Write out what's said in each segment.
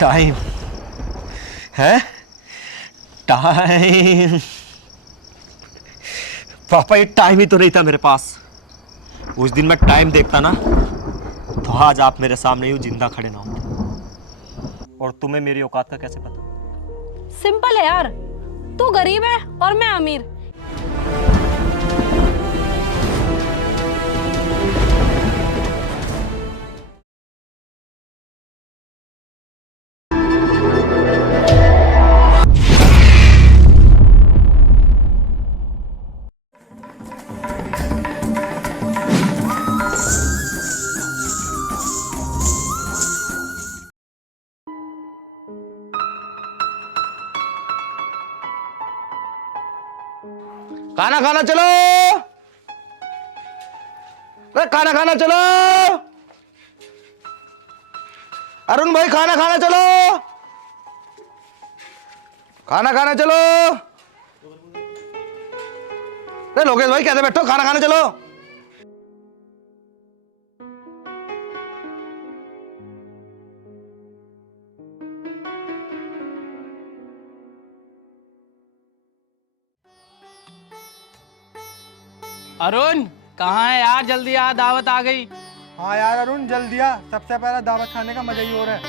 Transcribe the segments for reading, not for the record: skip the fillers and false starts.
Time है, time. पापा ये टाइम ही तो नहीं था मेरे पास। उस दिन मैं टाइम देखता ना तो आज आप मेरे सामने यूं जिंदा खड़े ना होते। और तुम्हें मेरी औकात का कैसे पता? सिंपल है यार, तू गरीब है और मैं अमीर। खाना खाना चलो। अरे खाना खाना चलो। अरुण भाई खाना खाना चलो। खाना खाना चलो। अरे लोकेश भाई कैसे बैठो, खाना खाना चलो। अरुण कहाँ है यार, जल्दी आ, दावत आ गई। हाँ यार अरुण जल्दी आ, सबसे पहला दावत खाने का मजा ही हो रहा है।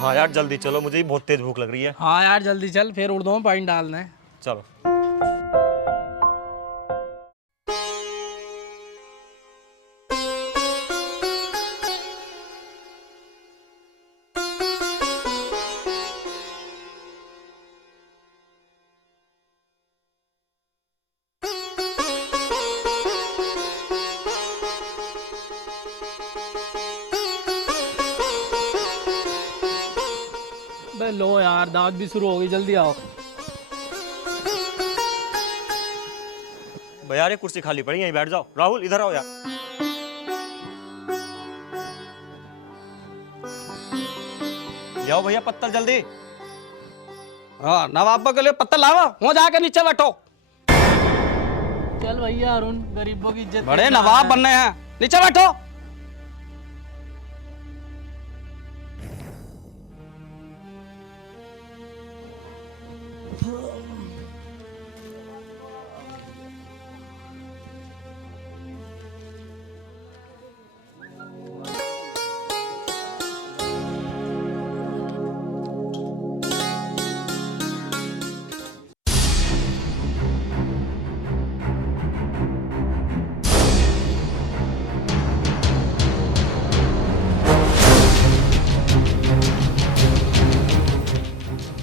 हाँ यार जल्दी चलो, मुझे ही बहुत तेज भूख लग रही है। हाँ यार जल्दी चल, फिर उड़दों में पानी डालना है। चलो। बे लो यार, दावत भी शुरू हो गई, जल्दी आओ। भैया ये कुर्सी खाली पड़ी, यहीं बैठ जाओ। राहुल इधर आओ यार। ले आओ भैया पत्तल जल्दी। हाँ नवाब के लिए पत्थर लावा, वहाँ जाके नीचे बैठो। चल भैया अरुण, गरीबों की इज्जत, बड़े नवाब बनने हैं, नीचे बैठो।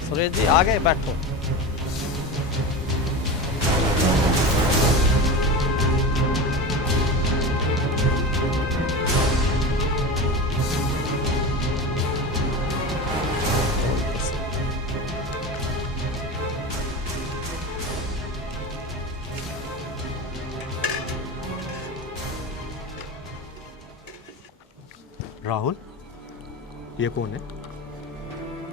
सुरेश जी आगे बैठो। राहुल ये कौन है?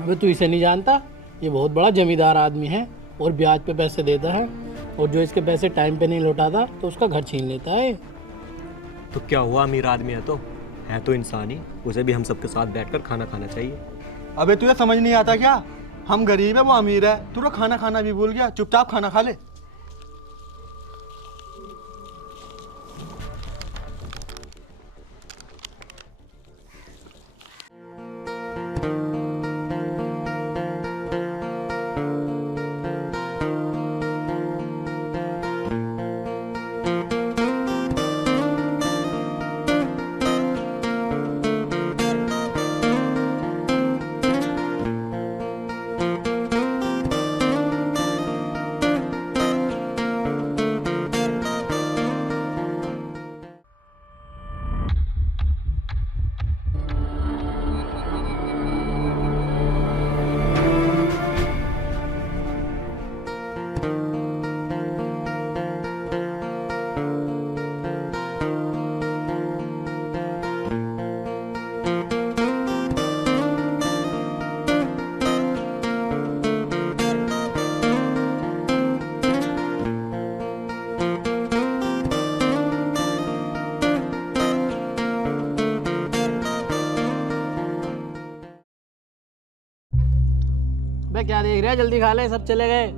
अबे तू इसे नहीं जानता? ये बहुत बड़ा जमींदार आदमी है और ब्याज पे पैसे देता है, और जो इसके पैसे टाइम पे नहीं लौटाता तो उसका घर छीन लेता है। तो क्या हुआ, अमीर आदमी है तो इंसान ही, उसे भी हम सबके साथ बैठकर खाना खाना चाहिए। अबे तुझे समझ नहीं आता क्या? हम गरीब है वो अमीर है, तू तो खाना खाना भी भूल गया। चुपचाप खाना खा ले। क्या देख रहे हो, जल्दी खा ले, सब चले गए।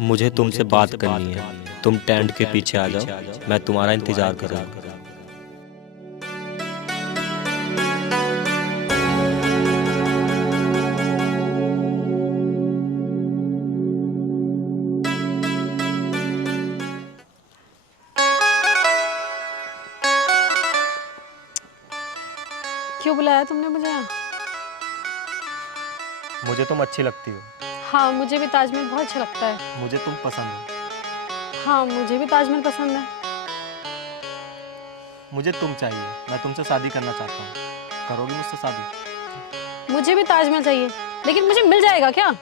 मुझे तुमसे बात करनी है। तुम टेंट के पीछे आ जाओ, मैं तुम्हारा इंतजार करूंगा। क्यों बुलाया तुमने मुझे यहाँ? मुझे तुम अच्छी लगती हो। हाँ, मुझे भी ताजमहल बहुत अच्छा लगता है। मुझे तुम पसंद हो। हाँ, मुझे भी ताजमहल पसंद है। मुझे तुम चाहिए, मैं तुमसे शादी करना चाहता हूँ। करोगी मुझसे शादी? मुझे भी ताजमहल चाहिए, लेकिन मुझे मिल जाएगा क्या?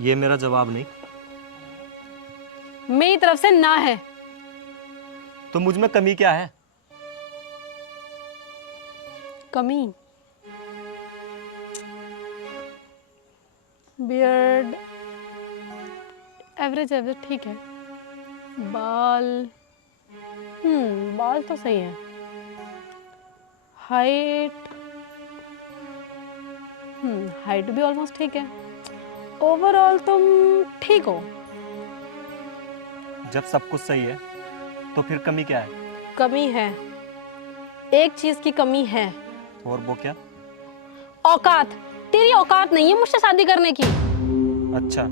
ये मेरा जवाब नहीं। मेरी तरफ से ना है। तो मुझ में कमी क्या है? कमी? बियर्ड एवरेज एवरेज ठीक है। बाल बाल तो सही है। हाइट हाइट भी ऑलमोस्ट ठीक है। ओवरऑल तुम ठीक हो। जब सब कुछ सही है तो फिर कमी क्या है? कमी है, एक चीज की कमी है। और वो क्या? औकात। तेरी औकात नहीं है मुझसे शादी करने की। अच्छा,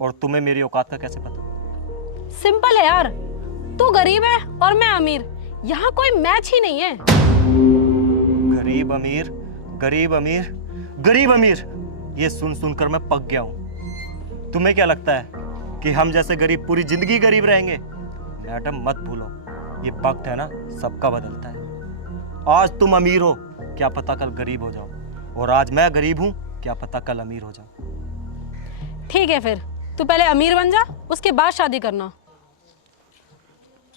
और तुम्हें मेरी औकात का कैसे पता? सिंपल है यार, तू गरीब है और मैं अमीर, यहाँ कोई मैच ही नहीं है। गरीब अमीर, गरीब अमीर, गरीब अमीर, ये सुन सुनकर मैं पक गया हूँ। तुम्हें क्या लगता है कि हम जैसे गरीब पूरी जिंदगी गरीब रहेंगे? मैडम मत भूलो, ये वक्त है ना, सबका बदलता है। आज तुम अमीर हो, क्या पता कल गरीब हो जाओ, और आज मैं गरीब हूँ, क्या पता कल अमीर हो जाओ। ठीक है, फिर तू पहले अमीर बन जा, उसके बाद शादी करना।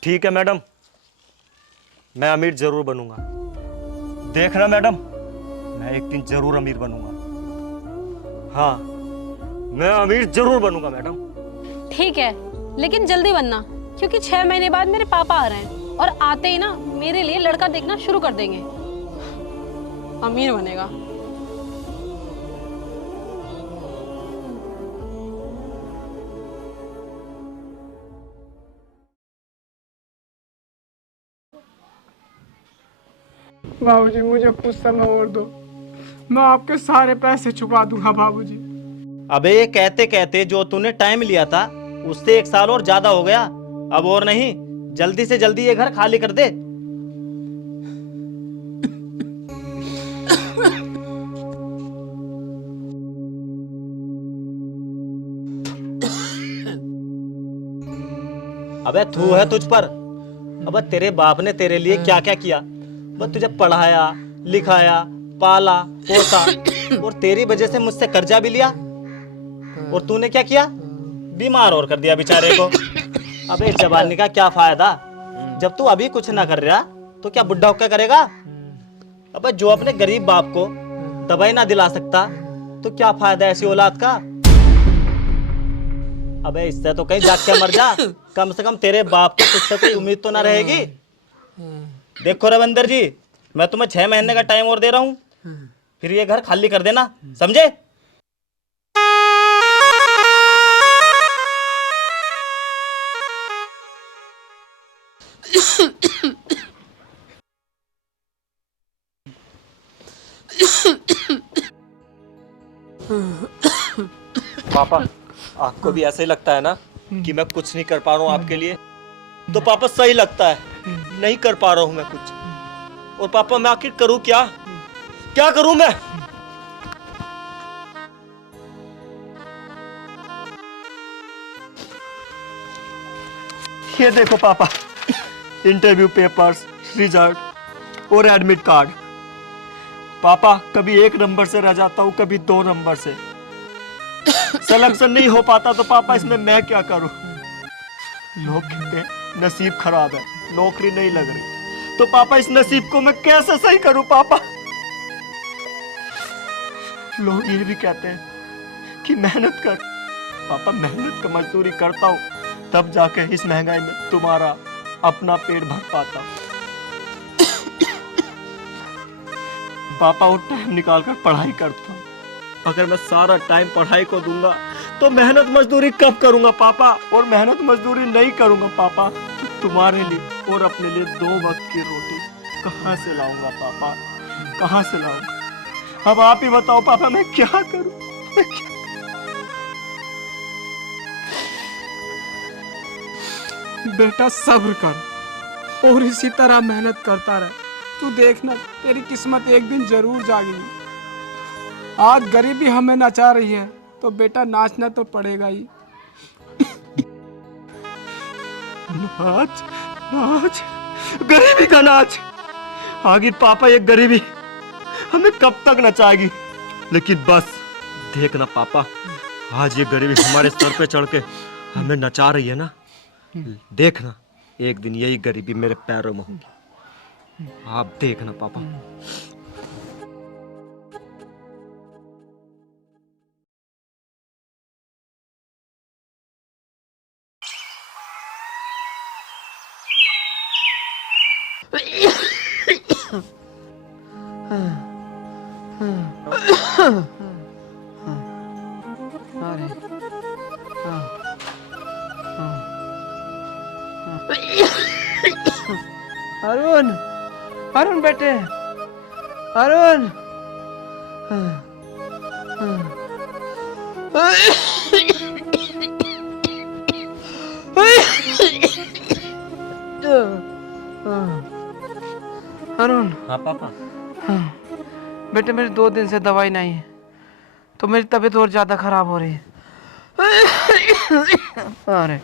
ठीक है मैडम, मैं अमीर जरूर बनूंगा। देखना मैडम, मैं एक दिन जरूर अमीर बनूंगा। हाँ, मैं अमीर जरूर बनूंगा मैडम। ठीक है, लेकिन जल्दी बनना, क्योंकि 6 महीने बाद मेरे पापा आ रहे हैं और आते ही ना मेरे लिए लड़का देखना शुरू कर देंगे। अमीर बनेगा। बाबूजी मुझे कुछ समय और दो, मैं आपके सारे पैसे चुका दूंगा बाबूजी। अबे ये कहते कहते जो तूने टाइम लिया था उससे 1 साल और ज्यादा हो गया। अब और नहीं, जल्दी से जल्दी ये घर खाली कर दे। अबे थू है तुझ पर। अबे तेरे बाप ने तेरे लिए क्या क्या किया। बस तुझे पढ़ाया, लिखाया, पाला, पोसा, और तेरी वजह से मुझसे कर्जा भी लिया। और तूने क्या किया? बीमार और कर दिया बेचारे को। अबे जवानी का क्या फायदा जब तू अभी कुछ ना कर रहा, तो क्या बुढ़ा होकर करेगा? अबे जो अपने गरीब बाप को दवाई ना दिला सकता, तो क्या फायदा ऐसी औलाद का? अबे इससे तो कहीं जाग के मर जा। कम से कम तेरे बाप को तुझसे कोई उम्मीद तो ना रहेगी। देखो रविंदर जी, मैं तुम्हें 6 महीने का टाइम और दे रहा हूँ, फिर ये घर खाली कर देना, समझे? पापा, आपको भी ऐसे ही लगता है ना कि मैं कुछ नहीं कर पा रहा हूँ आपके लिए? तो पापा सही लगता है, नहीं कर पा रहा हूँ मैं कुछ। और पापा मैं आखिर करूँ क्या? क्या करूँ मैं? ये देखो पापा, इंटरव्यू पेपर्स, रिजल्ट और एडमिट कार्ड। पापा कभी 1 नंबर से रह जाता हूँ, कभी 2 नंबर से। सिलेक्शन नहीं हो पाता तो पापा इसमें मैं क्या करूँ? लोग कहते हैं नसीब खराब है, नौकरी नहीं लग रही। तो पापा इस नसीब को मैं कैसे सही करूँ पापा? लोग ये भी कहते हैं कि मेहनत कर। पापा मेहनत का मजदूरी करता हूँ तब जाके इस महंगाई में तुम्हारा अपना पेट भर पाता। पापा और टाइम निकाल कर पढ़ाई करता हूँ। अगर मैं सारा टाइम पढ़ाई को दूंगा तो मेहनत मजदूरी कब करूंगा पापा? और मेहनत मजदूरी नहीं करूंगा पापा तो तुम्हारे लिए और अपने लिए 2 वक्त की रोटी कहाँ से लाऊंगा पापा? कहाँ से लाऊंगा? अब आप ही बताओ पापा, मैं क्या करूं? बेटा सब्र कर और इसी तरह मेहनत करता रहे। तू देखना तेरी किस्मत एक दिन जरूर जागेगी। आज गरीबी हमें नचा रही है तो बेटा नाचना तो पड़ेगा ही। नाच नाच, गरीबी का नाच। आखिर पापा ये गरीबी हमें कब तक नचाएगी? लेकिन बस देखना पापा, आज ये गरीबी हमारे सर पे चढ़ के हमें नचा रही है ना। देखना एक दिन यही गरीबी मेरे पैरों में होगी। आप देखना पापा। अरुण, अरुण बेटे, अरुण। अरुण। हाँ पापा। बेटे मेरी 2 दिन से दवाई नहीं है तो मेरी तबीयत और ज्यादा खराब हो रही है। अरे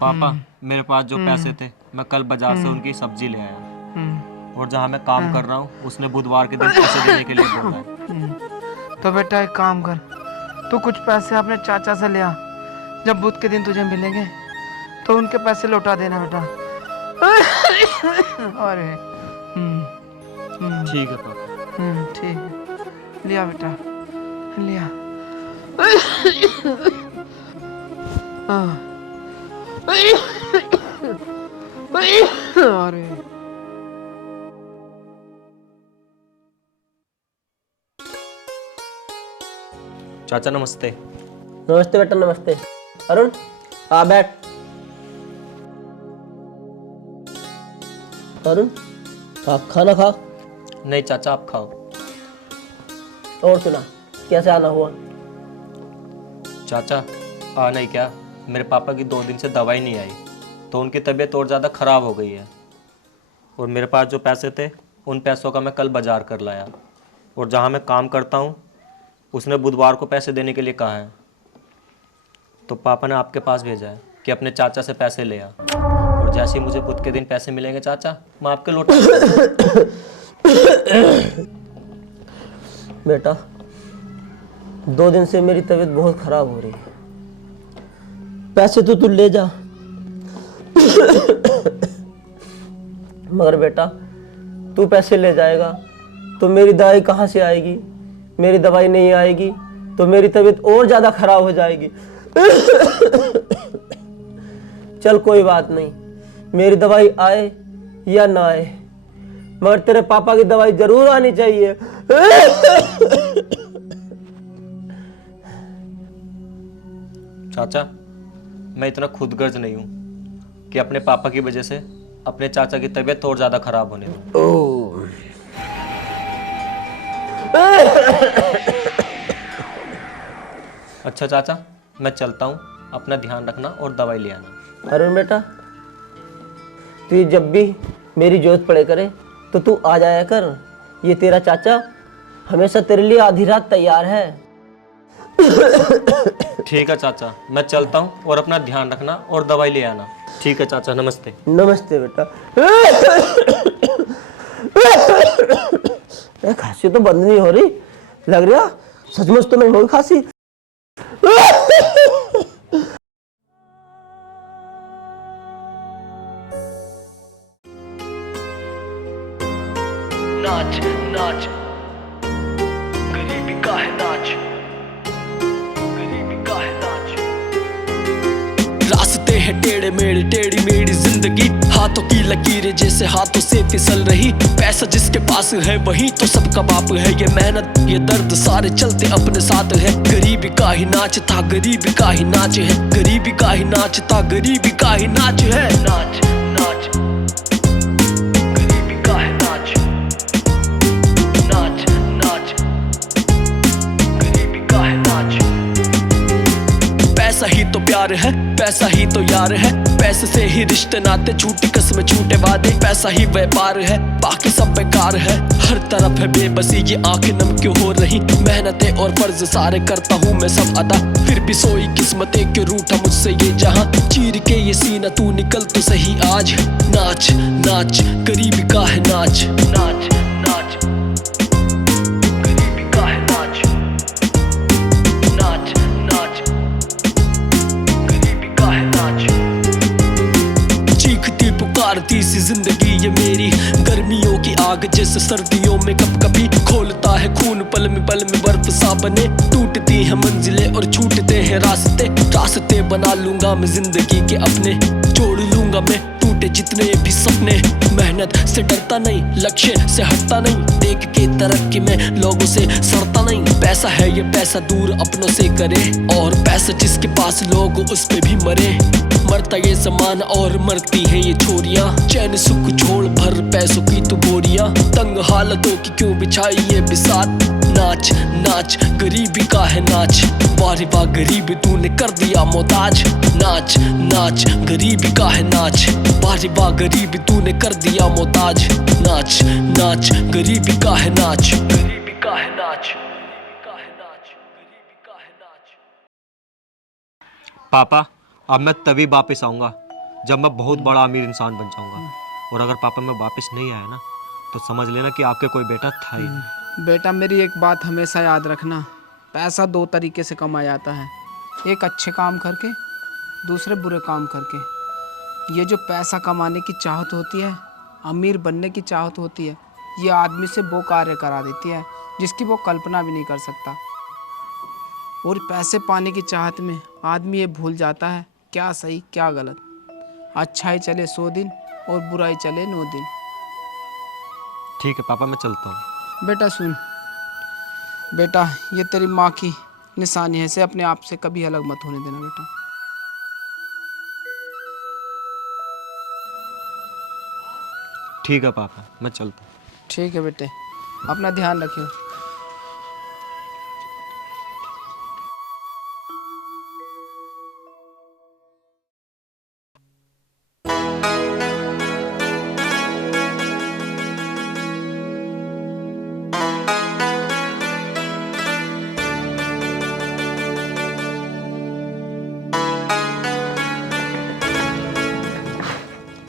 पापा मेरे पास जो पैसे थे मैं कल बाजार से उनकी सब्जी ले आया। और जहाँ मैं काम कर रहा हूँ उसने बुधवार के दिन पैसे देने के लिए बोला है। तो बेटा एक काम कर, तू कुछ पैसे अपने चाचा से ले आ। जब बुध के दिन तुझे मिलेंगे तो उनके पैसे लौटा देना बेटा। अरे ठीक है पापा। ठीक है, लिया बेटा लिया। अरे चाचा नमस्ते। नमस्ते बेटा नमस्ते। अरुण आ बैठ। अरुण आप खाना खा। नहीं चाचा आप खाओ। और सुना कैसे आना हुआ? चाचा आना ही क्या, मेरे पापा की 2 दिन से दवाई नहीं आई तो उनकी तबीयत और ज़्यादा ख़राब हो गई है। और मेरे पास जो पैसे थे उन पैसों का मैं कल बाजार कर लाया। और जहाँ मैं काम करता हूँ उसने बुधवार को पैसे देने के लिए कहा है। तो पापा ने आपके पास भेजा है कि अपने चाचा से पैसे ले आ। और जैसे ही मुझे बुध के दिन पैसे मिलेंगे चाचा मैं आपके लौटा। बेटा 2 दिन से मेरी तबीयत बहुत खराब हो रही है। पैसे तो तू ले जा मगर बेटा तू पैसे ले जाएगा तो मेरी दवाई कहाँ से आएगी? मेरी दवाई नहीं आएगी तो मेरी तबीयत और ज्यादा खराब हो जाएगी। चल कोई बात नहीं, मेरी दवाई आए या ना आए मगर तेरे पापा की दवाई जरूर आनी चाहिए। चाचा मैं इतना खुदगर्ज नहीं हूँ कि अपने पापा की वजह से अपने चाचा की तबीयत और ज्यादा खराब होने दूं। अच्छा चाचा मैं चलता हूँ, अपना ध्यान रखना और दवाई ले आना। अरुण बेटा तू जब भी मेरी जरूरत पड़े करे तो तू आ जाया कर। ये तेरा चाचा हमेशा तेरे लिए आधी रात तैयार है। ठीक है चाचा मैं चलता हूँ और अपना ध्यान रखना और दवाई ले आना। ठीक है चाचा, नमस्ते। नमस्ते बेटा। खांसी तो बंद नहीं हो रही, लग रहा सचमुच तो नहीं होगी खांसी। नाच नाच गरीबी का है नाच, गरीबी का है नाच। रास्ते हैं टेढ़े मेढ़े, टेढ़ी मेढ़ी जिंदगी, हाथों की लकीरें जैसे हाथों से फिसल रही। पैसा जिसके पास है वही तो सबका बाप है, ये मेहनत ये दर्द सारे चलते अपने साथ है। गरीबी का ही नाच था, गरीबी का ही नाच है, गरीबी का ही नाच था, गरीबी का ही नाच है। नाच नाच गरीबी का है नाच, नाच नाच गरीबी का है नाच। पैसा ही तो प्यार है, पैसा ही तो यार है, पैसे से ही रिश्ते नाते, झूठी कस्में झूठे वादे। पैसा ही व्यापार है, बाकी सब बेकार है, हर तरफ है बेबसी, ये आंखें नम क्यों हो रही। मेहनतें और फर्ज सारे करता हूँ मैं सब अदा, फिर भी सोई किस्मतें क्यों रूठा मुझसे ये जहां। चीर के ये सीना तू निकल तो सही आज। नाच नाच गरीबी का है नाच, नाच नाच गरीबी का है नाच, नाच नाच गरीबी का है नाच। चीखती पुकारती सी जिंदगी ये मेरी, गर्मियों की आग जैसे सर्दियों में कप कभी खोलता है खून, पल में बर्फ सा बने। टूटती है मंजिलें और छूटते हैं रास्ते, रास्ते बना लूंगा मैं जिंदगी के अपने, जोड़ लूंगा मैं टूटे जितने भी सपने। मेहनत से डरता नहीं, लक्ष्य से हटता नहीं, देख के तरक्की में लोगों से सड़ता नहीं। पैसा है ये पैसा दूर अपनों से करे, और पैसा जिसके पास लोग उस पे भी मरे। मरता ये जमान और मरती है ये छोरियां, चैन सुख छोड़ भर पैसों की तू बोरियां। तंग हालतों की क्यों बिछाई ये बिसात। नाच नाच गरीबी का है नाच, वारे वाह गरीबी तूने कर दिया मोहताज। नाच नाच गरीबी का है नाच, वारे वाह गरीबी तूने कर दिया मोहताज। नाच नाच गरीबी का है नाच, गरीबी का है नाच, गरीबी का है नाच, गरीबी का है नाच। पापा अब मैं तभी वापस आऊँगा जब मैं बहुत बड़ा अमीर इंसान बन जाऊँगा, और अगर पापा मैं वापस नहीं आया ना तो समझ लेना कि आपके कोई बेटा था ही नहीं। बेटा मेरी एक बात हमेशा याद रखना, पैसा दो तरीके से कमाया जाता है, एक अच्छे काम करके, दूसरे बुरे काम करके। ये जो पैसा कमाने की चाहत होती है, अमीर बनने की चाहत होती है, ये आदमी से वो कार्य करा देती है जिसकी वो कल्पना भी नहीं कर सकता। और पैसे पाने की चाहत में आदमी ये भूल जाता है क्या सही क्या गलत। अच्छाई चले 100 दिन और बुराई चले 9 दिन। ठीक है पापा, मैं चलता हूँ। बेटा सुन, बेटा ये तेरी माँ की निशानी है, से अपने आप से कभी अलग मत होने देना बेटा। ठीक है पापा, मैं चलता हूँ। ठीक है बेटे, अपना ध्यान रखियो।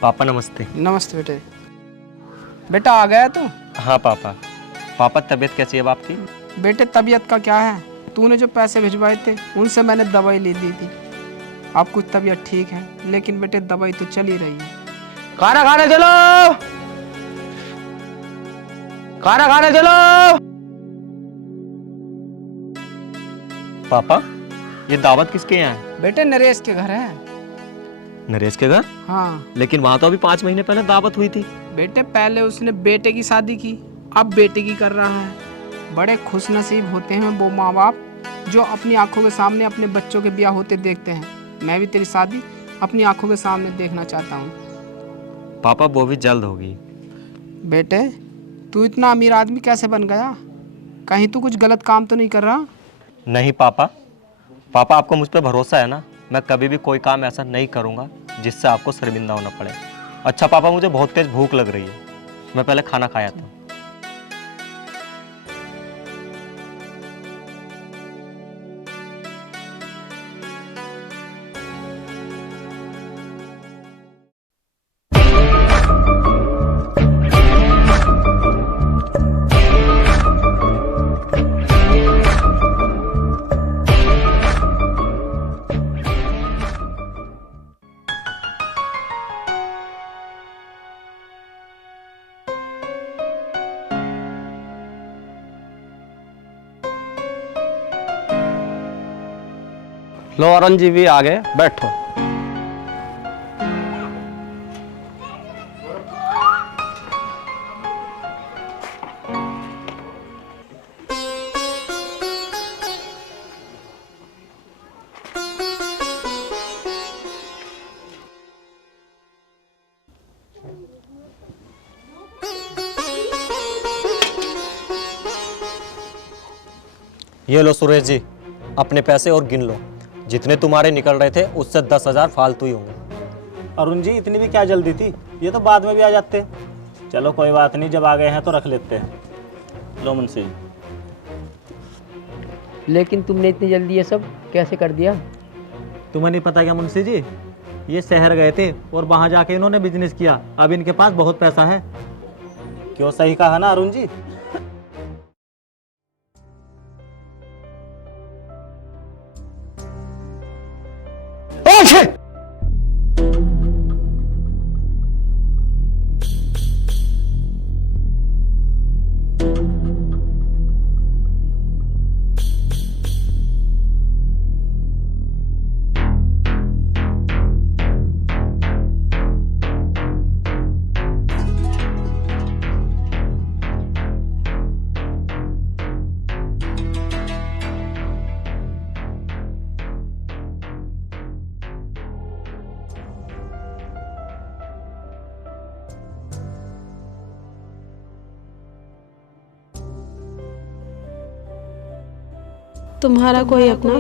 पापा नमस्ते। नमस्ते बेटे। बेटा आ गया तू? हाँ पापा। पापा तबीयत कैसी है अब आपकी? बेटे तबीयत का क्या है, तूने जो पैसे भिजवाए थे उनसे मैंने दवाई ले ली थी। अब कुछ तबीयत ठीक है, लेकिन बेटे दवाई तो चल ही रही है। खाना खाने चलो, खाना खाने चलो। पापा ये दावत किसके यहाँ है? बेटे नरेश के घर है। नरेश के घर? हाँ लेकिन वहां तो अभी 5 महीने पहले दावत हुई थी। बेटे पहले उसने बेटे की शादी की, अब बेटे की कर रहा है। बड़े खुश नसीब होते हैं वो माँ बाप जो अपनी आंखों के सामने अपने बच्चों के ब्याह होते देखते हैं। मैं भी तेरी शादी अपनी आंखों के सामने देखना चाहता हूँ। पापा वो भी जल्द होगी। बेटे तू इतना अमीर आदमी कैसे बन गया? कहीं तू कुछ गलत काम तो नहीं कर रहा? नहीं पापा, पापा आपको मुझ पर भरोसा है ना, मैं कभी भी कोई काम ऐसा नहीं करूँगा जिससे आपको शर्मिंदा होना पड़े। अच्छा पापा मुझे बहुत तेज भूख लग रही है, मैं पहले खाना खाया था। लो अरुण जी भी आ गए, बैठो। ये लो सुरेश जी, अपने पैसे और गिन लो। जितने तुम्हारे निकल रहे थे उससे 10,000 फालतू ही होंगे। अरुण जी इतनी भी क्या जल्दी थी, ये तो बाद में भी आ जाते। चलो कोई बात नहीं, जब आ गए हैं तो रख लेते हैं। लो मुंशी जी। लेकिन तुमने इतनी जल्दी ये सब कैसे कर दिया? तुम्हें नहीं पता क्या मुंशी जी, ये शहर गए थे और वहां जाके इन्होंने बिजनेस किया। अब इनके पास बहुत पैसा है। क्यों, सही कहा ना अरुण जी? तुम्हारा कोई अपना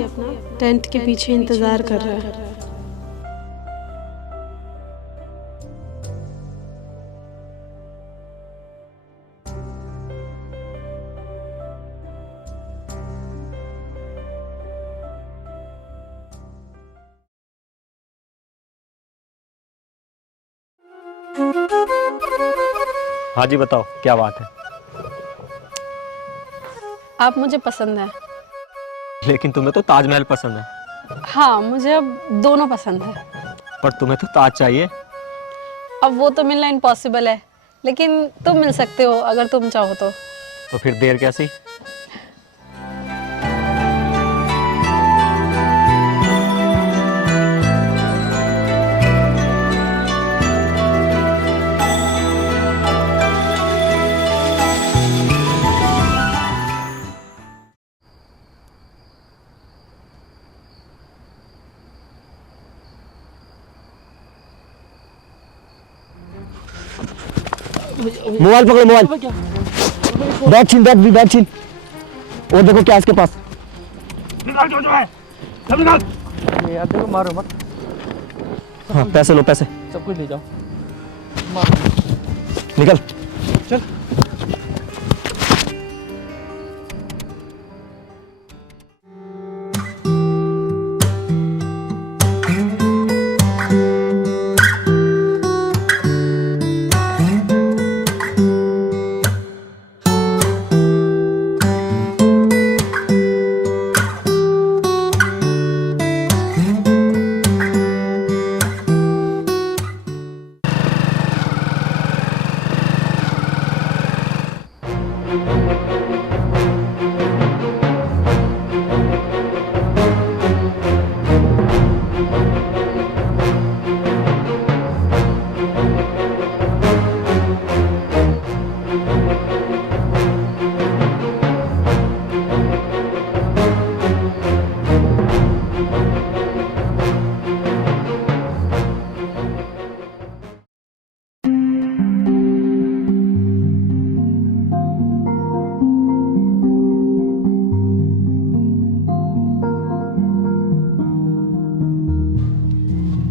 टेंट के पीछे इंतजार कर रहा है। हाँ जी बताओ, क्या बात है? आप मुझे पसंद है। लेकिन तुम्हें तो ताजमहल पसंद है। हाँ, मुझे अब दोनों पसंद है। पर तुम्हें तो ताज चाहिए। अब वो तो मिलना इम्पॉसिबल है, लेकिन तुम मिल सकते हो अगर तुम चाहो तो। तो फिर देर कैसी? मोबाइल पकड़ो, मोबाइल। बैग छीन, बैग छीन। और देखो क्या इसके पास। यार देखो, मारो मत। हाँ, पैसे लो, पैसे सब कुछ ले जाओ। निकल। चल।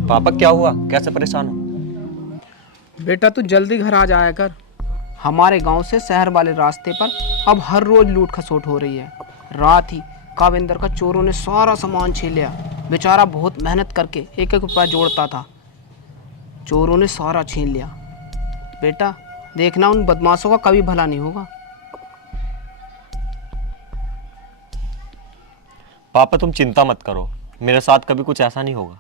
पापा क्या हुआ, कैसे परेशान हो? बेटा तू जल्दी घर आ जाया कर। हमारे गांव से शहर वाले रास्ते पर अब हर रोज लूट खसोट हो रही है। रात ही काविंदर का चोरों ने सारा सामान छीन लिया। बेचारा बहुत मेहनत करके एक एक रुपया जोड़ता था, चोरों ने सारा छीन लिया। बेटा देखना, उन बदमाशों का कभी भला नहीं होगा। पापा तुम चिंता मत करो, मेरे साथ कभी कुछ ऐसा नहीं होगा।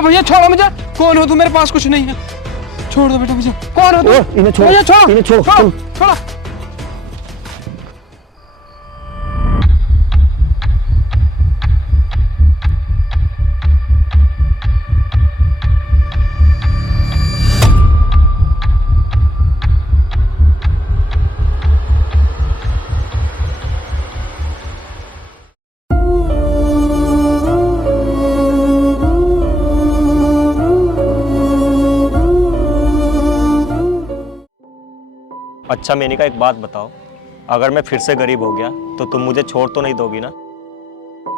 भैया छोड़ो मुझे। कौन हो तू? मेरे पास कुछ नहीं है। छोड़ दो बेटा मुझे। कौन हो ओ, तू? इन्हें छोड़ो, भैया छोड़ो, इन्हें छोड़ो, छोड़ो, छोड़ो। अच्छा मेनिका, एक बात बताओ, अगर मैं फिर से गरीब हो गया तो तुम मुझे छोड़ तो नहीं दोगी ना?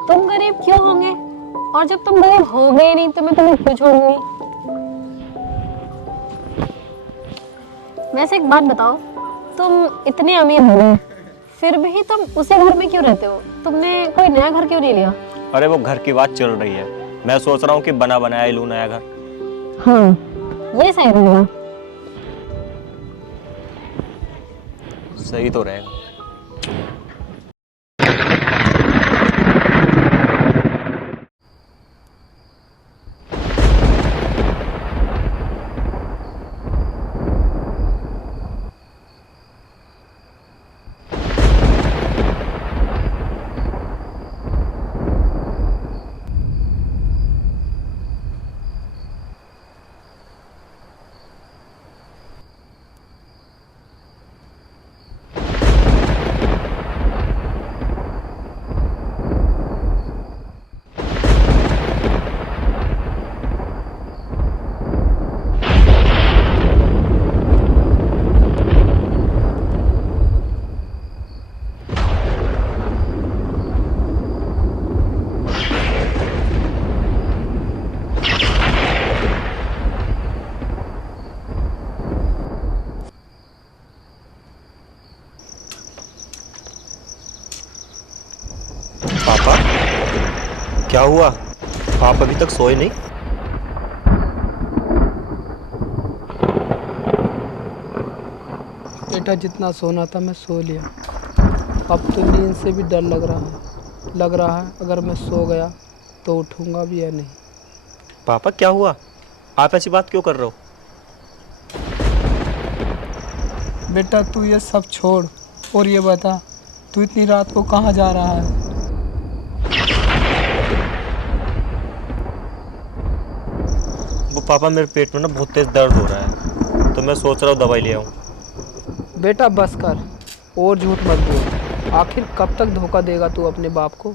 तुम गरीब क्यों होंगे? और जब तुम गरीब हो गए नहीं तो मैं तुम्हें क्यों छोड़ूंगी? वैसे एक बात बताओ, तुम इतने अमीर हो गए फिर भी तुम उसी घर में क्यों रहते हो? तुमने कोई नया घर क्यों नहीं लिया? अरे वो घर की बात चल रही है, मैं सोच रहा हूँ कि बना बनाया ही लूँ नया घर। हाँ, ये सही रहेगा। सही तो रहेगा। पापा, क्या हुआ? आप अभी तक सोए नहीं? बेटा जितना सोना था मैं सो लिया। अब तो नींद से भी डर लग रहा है अगर मैं सो गया तो उठूंगा भी या नहीं। पापा क्या हुआ? आप ऐसी बात क्यों कर रहे हो? बेटा तू ये सब छोड़ और ये बता, तू इतनी रात को कहाँ जा रहा है? वो पापा, मेरे पेट में ना बहुत तेज दर्द हो रहा है, तो मैं सोच रहा हूँ दवाई ले आऊँ। बेटा बस कर और झूठ मत बोल। आखिर कब तक धोखा देगा तू अपने बाप को?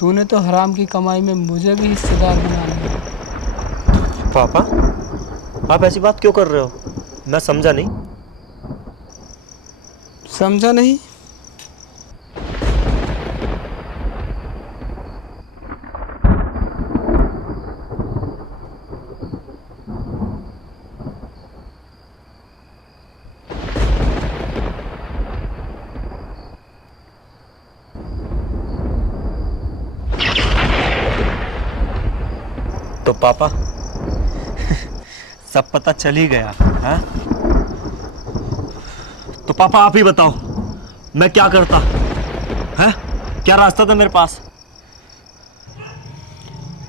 तूने तो हराम की कमाई में मुझे भी हिस्सेदार बना लिया। पापा, आप ऐसी बात क्यों कर रहे हो? मैं समझा नहीं। समझा नहीं? तो पापा सब पता चल ही गया, हाँ? तो पापा आप ही बताओ, मैं क्या करता? हैं? क्या रास्ता था मेरे पास?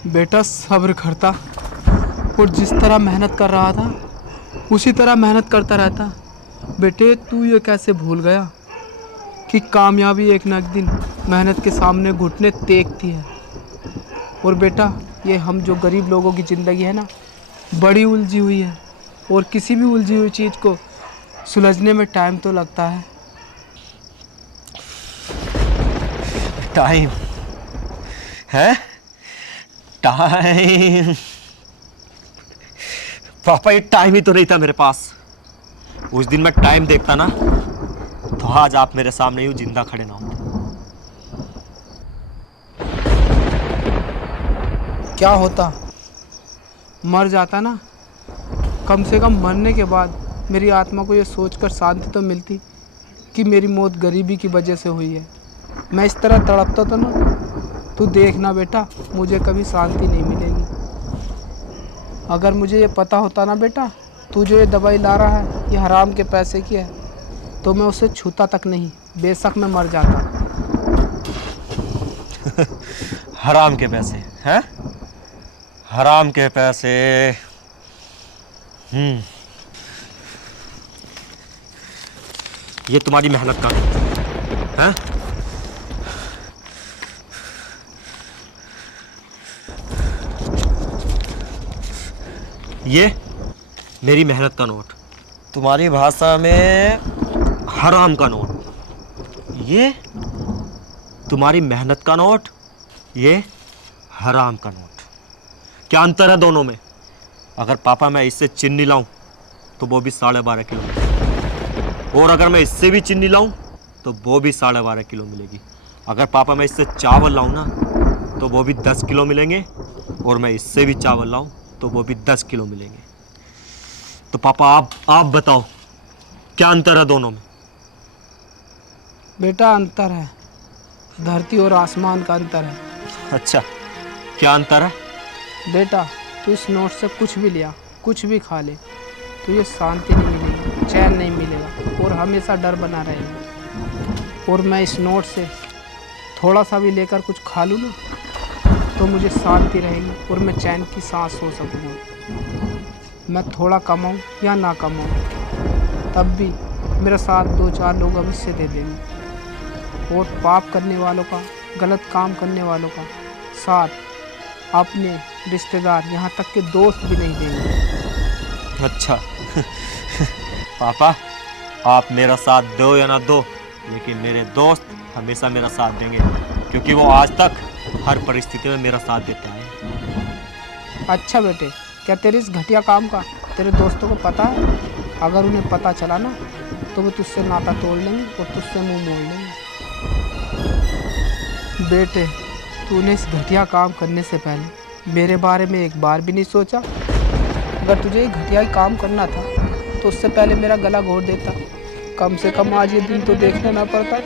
बेटा सब्र करता और जिस तरह मेहनत कर रहा था उसी तरह मेहनत करता रहता। बेटे तू ये कैसे भूल गया कि कामयाबी एक न एक दिन मेहनत के सामने घुटने टेकती है। और बेटा ये हम जो गरीब लोगों की ज़िंदगी है ना, बड़ी उलझी हुई है और किसी भी उलझी हुई चीज़ को सुलझने में टाइम तो लगता है। टाइम है? टाइम? पापा ये टाइम ही तो नहीं था मेरे पास। उस दिन मैं टाइम देखता ना तो आज आप मेरे सामने यूं जिंदा खड़े ना होते। क्या होता, मर जाता ना। कम से कम मरने के बाद मेरी आत्मा को ये सोचकर शांति तो मिलती कि मेरी मौत गरीबी की वजह से हुई है। मैं इस तरह तड़पता तो ना, तू देखना बेटा मुझे कभी शांति नहीं मिलेगी। अगर मुझे ये पता होता ना बेटा, तू जो ये दवाई ला रहा है ये हराम के पैसे की है, तो मैं उसे छूता तक नहीं, बेशक मैं मर जाता। हराम के पैसे हैं? हराम के पैसे। ये तुम्हारी मेहनत का है? ये मेरी मेहनत का नोट, तुम्हारी भाषा में हराम का नोट। ये तुम्हारी मेहनत का नोट, ये हराम का नोट। क्या अंतर है दोनों में? अगर पापा मैं इससे चीनी लाऊं तो वो भी 12.5 किलो मिलेगी, और अगर मैं इससे भी चीनी लाऊं तो वो भी 12.5 किलो मिलेगी। अगर पापा मैं इससे चावल लाऊं ना तो वो भी 10 किलो मिलेंगे, और मैं इससे भी चावल लाऊं तो वो भी 10 किलो मिलेंगे। तो पापा आप बताओ क्या अंतर है दोनों में? बेटा अंतर है, धरती और आसमान का अंतर है। अच्छा, क्या अंतर है? बेटा तू इस नोट से कुछ भी लिया, कुछ भी खा ले, तुझे शांति नहीं मिलेगी, चैन नहीं मिलेगा और हमेशा डर बना रहेगा। और मैं इस नोट से थोड़ा सा भी लेकर कुछ खा लूँ ना तो मुझे शांति रहेगी और मैं चैन की सांस सो सकूँगा। मैं थोड़ा कमाऊँ या ना कमाऊँ तब भी मेरा साथ 2-4 लोग अवश्य दे देंगे, और पाप करने वालों का, गलत काम करने वालों का साथ अपने रिश्तेदार यहाँ तक के दोस्त भी नहीं देंगे। अच्छा पापा, आप मेरा साथ दो या ना दो, लेकिन मेरे दोस्त हमेशा मेरा साथ देंगे, क्योंकि वो आज तक हर परिस्थिति में मेरा साथ देता है। अच्छा बेटे, क्या तेरे इस घटिया काम का तेरे दोस्तों को पता है? अगर उन्हें पता चला ना तो वो तुझसे नाता तोड़ लेंगे और तुझसे मुंह मोड़ लेंगे। बेटे, तूने इस घटिया काम करने से पहले मेरे बारे में एक बार भी नहीं सोचा? अगर तुझे ये घटिया ही काम करना था तो उससे पहले मेरा गला घोट देता, कम से कम आज ये दिन तो देखना ना पड़ता।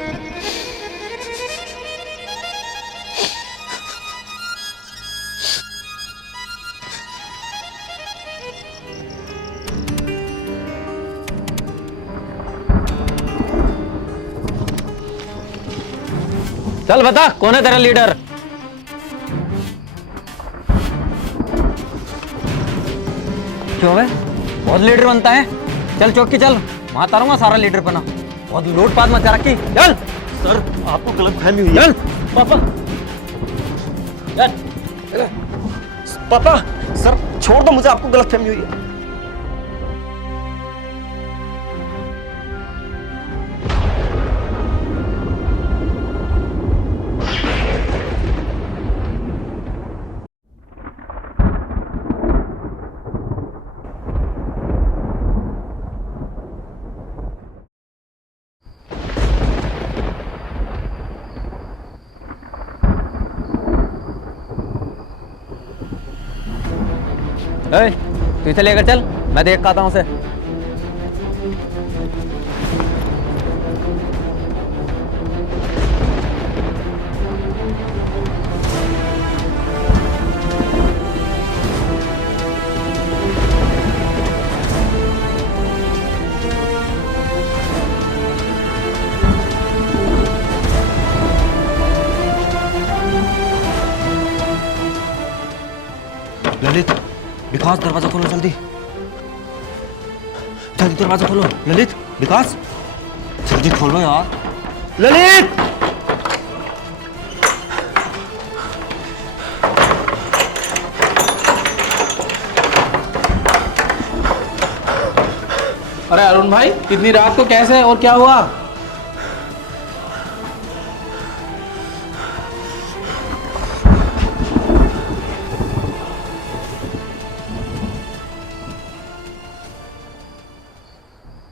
चल बता, कौन है तेरा लीडर? क्यों है? बहुत लीडर बनता है। चल चौकी चल, वहां तारूंगा सारा लीडर बना। बहुत लूटपाट मचा रखी। चल सर, आपको गलतफहमी हुई है। चल पापा, चल। पापा सर छोड़ दो मुझे, आपको गलतफहमी हुई है। तू इसे लेकर चल, मैं देख के आता हूँ उसे। ललित, विकास दरवाजा खोलो जल्दी, जल्दी दरवाजा खोलो। ललित, विकास जल्दी खोलो यार। ललित! अरे अरुण भाई, इतनी रात को कैसे और क्या हुआ?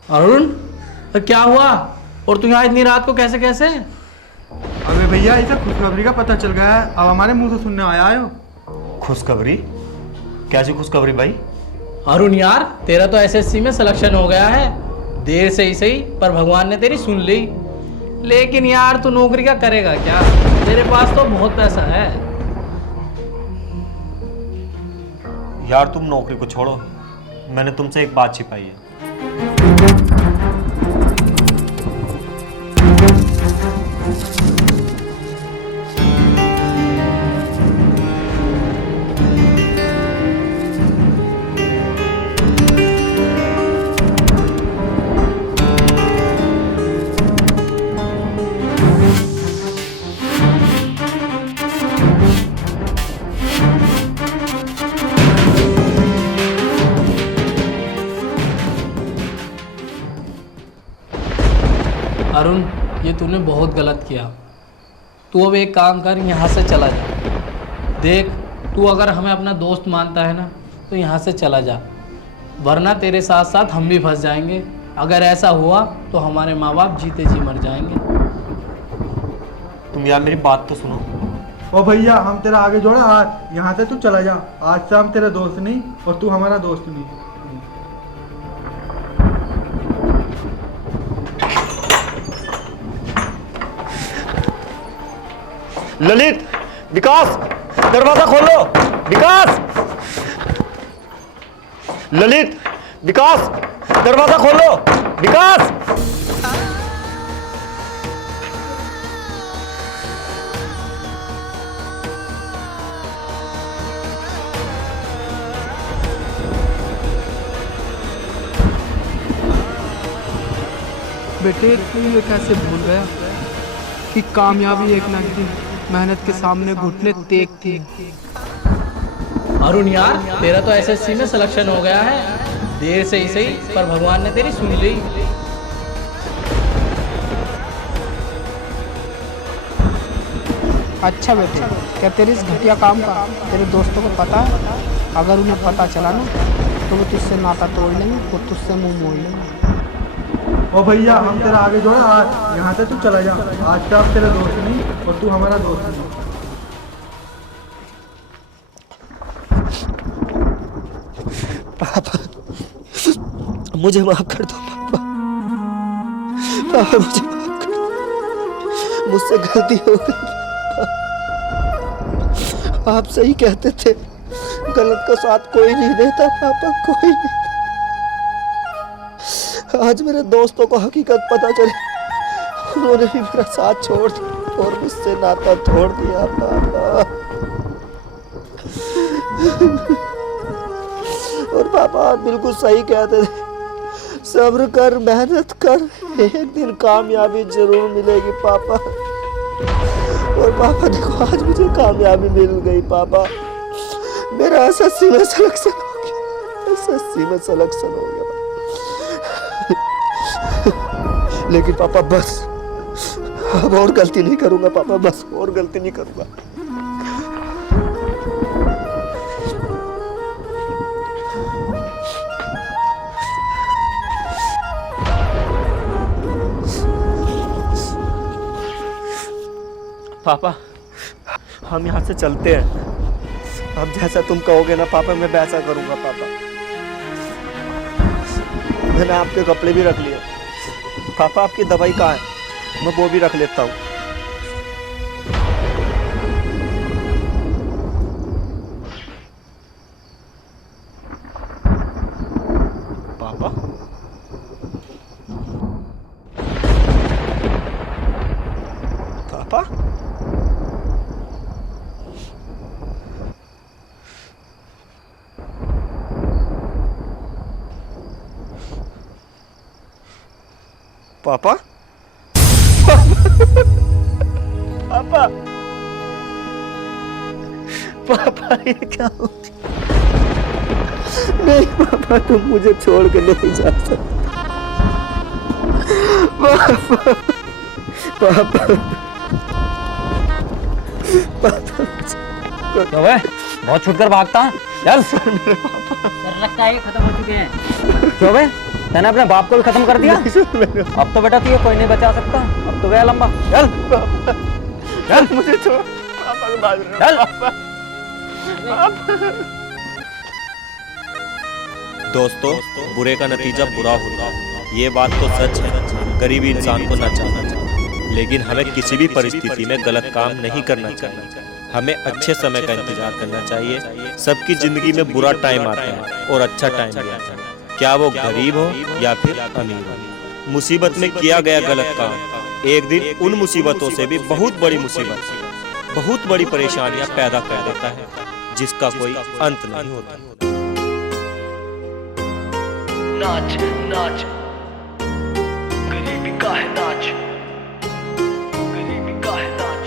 अरुण, क्या हुआ? और तू यहाँ इतनी रात को कैसे कैसे? अबे भैया, इसे खुशखबरी का पता चल गया है, अब हमारे मुंह से सुनने आया हो। खुशखबरी? कैसी खुशखबरी भाई? अरुण यार, तेरा तो एसएससी में सिलेक्शन हो गया है। देर से ही सही, पर भगवान ने तेरी सुन ली। लेकिन यार तू नौकरी का करेगा क्या? तेरे पास तो बहुत पैसा है। यार तुम नौकरी को छोड़ो, मैंने तुमसे एक बात छिपाई है। अरुण, ये तूने बहुत गलत किया। तू अब एक काम कर, यहाँ से चला जा। देख, तू अगर हमें अपना दोस्त मानता है ना तो यहाँ से चला जा, वरना तेरे साथ साथ हम भी फंस जाएंगे। अगर ऐसा हुआ तो हमारे माँ बाप जीते जी मर जाएंगे। तुम यार मेरी बात तो सुनो। ओ भैया, हम तेरा आगे जोड़ा हाथ, यहाँ से तू चला जा। आज से हम तेरे दोस्त नहीं और तू हमारा दोस्त नहीं। ललित, विकास, दरवाजा खोलो। विकास, ललित, विकास, दरवाजा खोलो। विकास। बेटे, तू ये कैसे भूल गया कि कामयाबी एक ना एक दिन मेहनत के सामने घुटने टेकती है। अरुण यार, तेरा तो एसएससी में सिलेक्शन हो गया है। देर से ही सही, पर भगवान ने तेरी सुन ली। अच्छा बेटे, क्या तेरे इस घटिया काम का तेरे दोस्तों को पता है? अगर उन्हें पता चला ना तो वो तुझसे नाता तोड़ लेंगे और तुझसे मुंह मोड़ लेंगे। ओ भैया, हम तेरा आगे जोड़ा हाथ, यहाँ से तू चला जा। आज से हम तेरे दोस्त नहीं और तू हमारा दोस्त नहीं। पापा, मुझे माफ कर दो पापा। पापा, मुझे माफ कर दो। मुझसे गलती हो गई। आप सही कहते थे, गलत का साथ कोई नहीं देता पापा, कोई नहीं। आज मेरे दोस्तों को हकीकत पता चली, उन्होंने भी मेरा साथ छोड़ दिया और मुझसे नाता तोड़ दिया पापा। और पापा आप बिल्कुल सही कहते थे, सब्र कर, मेहनत कर, एक दिन कामयाबी जरूर मिलेगी पापा। और पापा देखो, आज मुझे कामयाबी मिल गई पापा। मेरा एसएससी में सिलेक्शन हो गया, एसएससी में सिलेक्शन हो गया। लेकिन पापा बस, अब और गलती नहीं करूंगा पापा, बस और गलती नहीं करूंगा। पापा, हम यहाँ से चलते हैं। अब जैसा तुम कहोगे ना पापा, मैं वैसा करूंगा पापा। मैंने आपके कपड़े भी रख लिए। पापा, आपकी दवाई कहाँ है? मैं वो भी रख लेता हूँ। पापा, पापा, पापा, पापा, पापा, ये क्या हो गया? नहीं पापा, तुम मुझे छोड़ के नहीं जा सकते। पापा, पापा, ओए, बहुत छुटकर भागता है। चल। सर लगता है ये खत्म हो चुके हैं। क्यों बे? तैने अपने बाप को भी खत्म कर दिया? अब तो बेटा तुझे कोई नहीं बचा सकता। अब तो गया लंबा। चल, चल, मुझे छोड़। पापा को बाज रहे चल। दोस्तों, बुरे का नतीजा बुरा होता है, ये बात तो सच है। गरीबी इंसान को ना चाहना चाहिए, लेकिन हमें किसी भी परिस्थिति में गलत काम नहीं करना चाहिए। हमें अच्छे समय का इंतजार करना चाहिए। सबकी जिंदगी में बुरा टाइम आता है और अच्छा टाइम भी आता है, क्या वो गरीब हो या फिर अमीर हो। मुसीबत में किया गया गलत काम एक दिन उन मुसीबतों से भी बहुत बड़ी मुसीबत, बहुत बड़ी परेशानियां पैदा कर देता है, जिसका कोई अंत नहीं होता। नाच नाच गरीबी का है नाच, गरीबी का है नाच।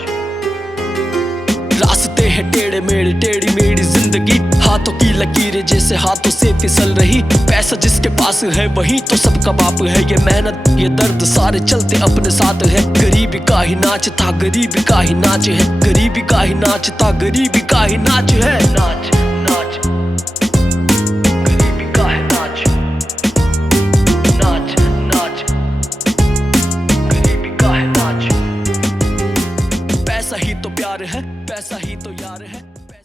रास्ते चलते हैं टेढ़े मेढ़े, टेढ़ी मेढ़ी जिंदगी, हाथों की लकीरें जैसे हाथों से फिसल रही। पैसा जिसके पास है वही तो सबका बाप है, ये मेहनत ये दर्द सारे चलते अपने साथ है। गरीबी का ही नाच था, गरीबी का ही नाच है, गरीबी का ही नाच था, गरीबी का ही नाच है। नाच नाच गरीबी का है नाच, नाच नाच गरीबी का है नाच। पैसा ही तो प्यार है, पैसा ही